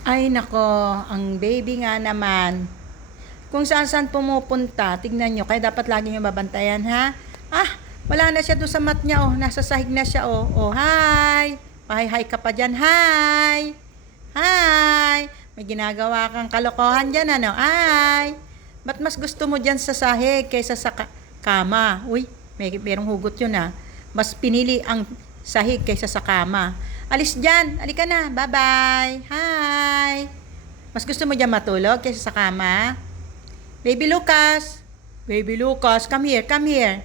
Ay nako, ang baby nga naman. Kung saan-saan pumupunta, tignan nyo. Kaya dapat lagi nyo babantayan, ha? Ah, wala na siya doon sa mat niya, oh. Nasa sahig na siya, oh. Oh, hi! Pahi-hi ka pa dyan, hi! Hi! May ginagawa kang kalokohan dyan, ano? Hi! Ba't mas gusto mo dyan sa sahig kaysa sa kama? Uy, merong hugot yun, ah. Mas pinili ang sahig kaysa sa kama. Alis dyan! Alika na! Bye-bye! Hi! Mas gusto mo dyan matulog kaysa sa kama? Baby Lucas! Baby Lucas, come here, come here.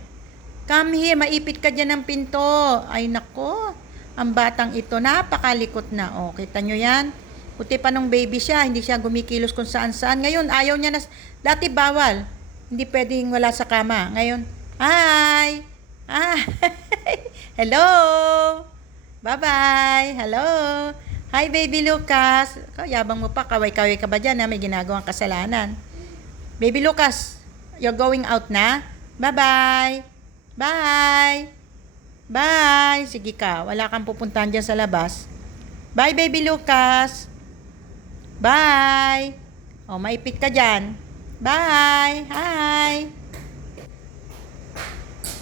Come here, maipit ka dyan ng pinto. Ay nako, ang batang ito, napakalikot na. O, kita nyo yan? Puti pa nung baby siya, hindi siya gumikilos kung saan-saan. Ngayon, ayaw niya na, dati bawal. Hindi pwedeng wala sa kama. Ngayon, hi! Ah, hello! Bye-bye! Hello! Hi, baby Lucas! Yabang mo pa, kaway-kaway ka ba dyan ha? May ginagawang kasalanan. Baby Lucas, you're going out na? Bye-bye! Bye! Bye! Sige ka, wala kang pupuntahan dyan sa labas. Bye, baby Lucas! Bye! Oh, maipit ka dyan. Bye! Hi!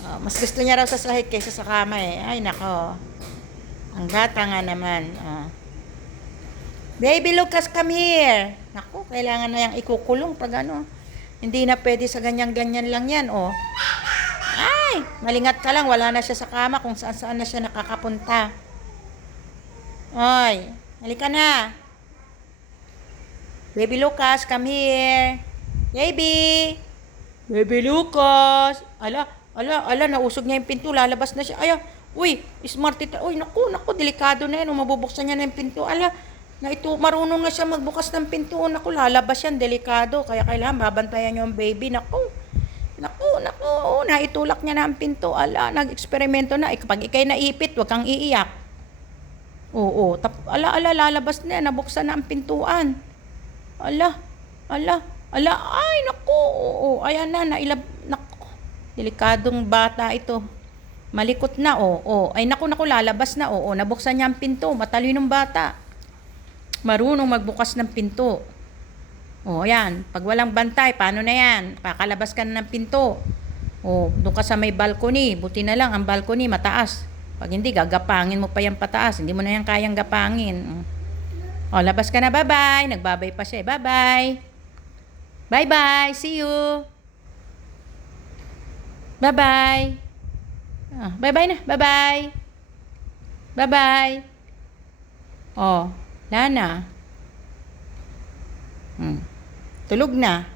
Oh, mas gusto niya raw sa sahig kaysa sa kama eh. Ay, nako. Ang bata nga naman. Oh. Baby Lucas, come here! Naku, kailangan na yung ikukulong pag ano. Hindi na pwede sa ganyan-ganyan lang yan, oh. Ay, malingat ka lang, wala na siya sa kama kung saan-saan na siya nakakapunta. Oy, halika na. Baby Lucas, come here. Baby! Baby Lucas! Ala, nausog niya yung pinto, lalabas na siya. Ay, uy, smart ito. Uy, naku, delikado na yan. Mabubuksan niya na yung pinto. Ala, na ito, marunong na siya magbukas ng pinto. Naku, lalabas yan, delikado. Kaya kailangan babantayan niyo ang baby. Naku, naitulak niya na ang pinto. Ala, nag-eksperimento na. Kapag ikay naipit, wag kang iiyak. Oo, lalabas na yan, nabuksan na ang pintuan. Ala, ay, naku, oo, ayan na, naku, delikadong bata ito. Malikot na, ay, naku, lalabas na, nabuksan niya ang pinto, matalinong bata. Marunong magbukas ng pinto. Yan. Pag walang bantay, paano na yan? Pakalabas ka na ng pinto. Doon ka sa may balcony. Buti na lang, ang balcony mataas. Pag hindi, gagapangin mo pa yan pataas. Hindi mo na yan kayang gapangin. Labas ka na. Bye-bye. Nagbabay pa siya. Bye-bye. Bye-bye. See you. Bye-bye. Bye-bye na. Bye-bye. Bye-bye. Lana. Tulog na.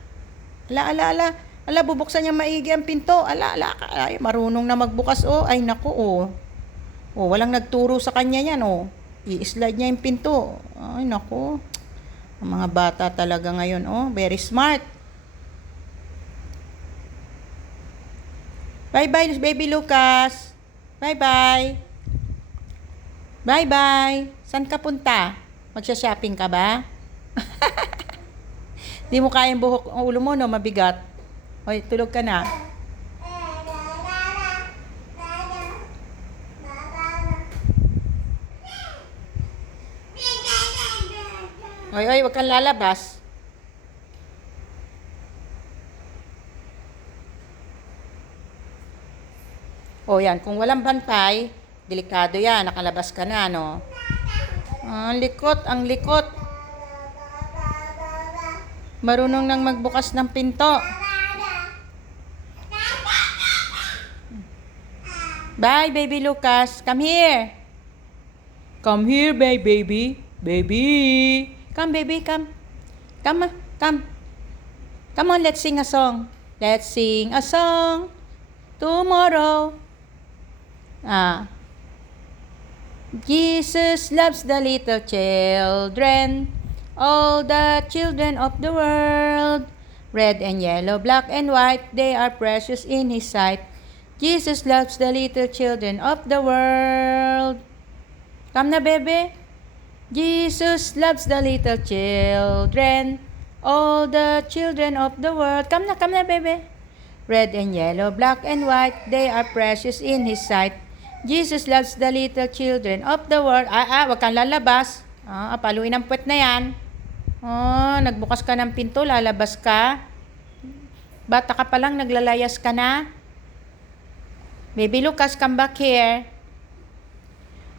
Ala, bubuksan niya maigi ang pinto. Ay, marunong na magbukas, Ay, naku, walang nagturo sa kanya yan, I-slide niya yung pinto. Ay, naku. Ang mga bata talaga ngayon, very smart. Bye-bye, baby Lucas. Bye-bye. Bye-bye. Saan ka punta? Magsha-shopping ka ba? Di mo kayang buhok ang ulo mo, no? Mabigat. Hoy, tulog ka na. Hoy, wag kang lalabas. Yan. Kung walang bantay, delikado yan. Nakalabas ka na, no? Ang likot. Marunong nang magbukas ng pinto. Bye, baby Lucas. Come here. Come here, baby. Baby. Come, baby, come. Come. Come on, let's sing a song. Let's sing a song tomorrow. Jesus loves the little children, all the children of the world. Red and yellow, black and white, they are precious in His sight. Jesus loves the little children of the world. Come na, bebe. Jesus loves the little children, all the children of the world. Come na, bebe. Red and yellow, black and white, they are precious in His sight. Jesus loves the little children of the world. Wag kang lalabas. Paluin ang puwet na yan. Oh, nagbukas ka ng pinto, lalabas ka. Bata ka pa lang, naglalayas ka na. Baby Lucas, come back here.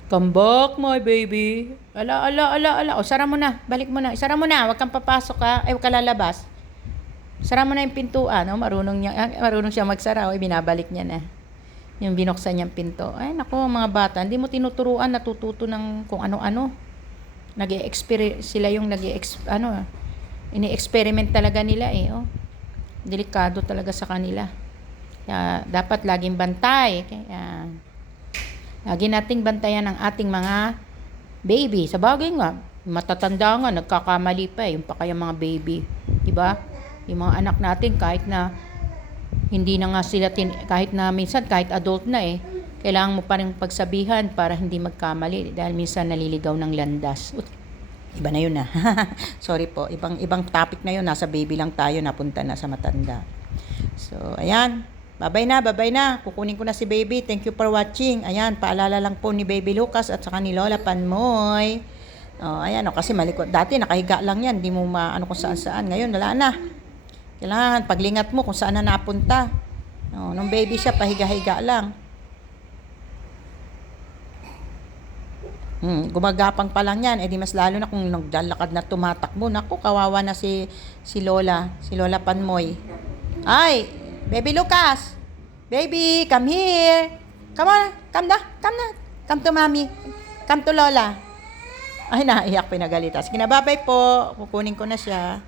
Come back, my baby. Ala. O, sara mo na. Balik mo na. Isara mo na. Huwag kang papasok, ha. Ay, huwag ka lalabas. Sara mo na yung pintuan. Oh, marunong siya magsara. O, binabalik niya na. Yung binuksan niyang pinto. Ay, naku, mga bata. Hindi mo tinuturuan, natututo ng kung ano-ano. Sila yung ini-experiment talaga nila eh. Oh. Delikado talaga sa kanila. Kaya dapat laging bantay. Kaya lagi nating bantayan ang ating mga baby. Sa bagay nga, matatanda nga, nagkakamali pa eh. Yung pa kaya mga baby. Diba? Yung mga anak natin kahit na hindi na nga sila, kahit na minsan, kahit adult na eh, kailangan mo pa rin pagsabihan para hindi magkamali dahil minsan naliligaw ng landas. Iba na yun na. Sorry po, ibang topic na yun. Nasa baby lang tayo, napunta na sa matanda. So, ayan. Bye-bye na. Kukunin ko na si baby. Thank you for watching. Ayan, paalala lang po ni Baby Lucas at saka ni Lola Panmoy. Oh, ayan, kasi malikot. Dati nakahiga lang yan. Hindi mo maano kung saan-saan. Ngayon, wala na. Kailangan paglingat mo kung saan na napunta. Oh, nung baby siya, pahiga-higa lang. Gumagapang pa lang yan. Di mas lalo na kung naglalakad na tumatakbo. Naku, kawawa na si Lola. Si Lola Panmoy. Ay! Baby Lucas! Baby, come here! Come on! Come na! Come to mommy. Come to Lola. Ay, naiyak, pinagalitas. Sige na, bye-bye po. Kukunin ko na siya.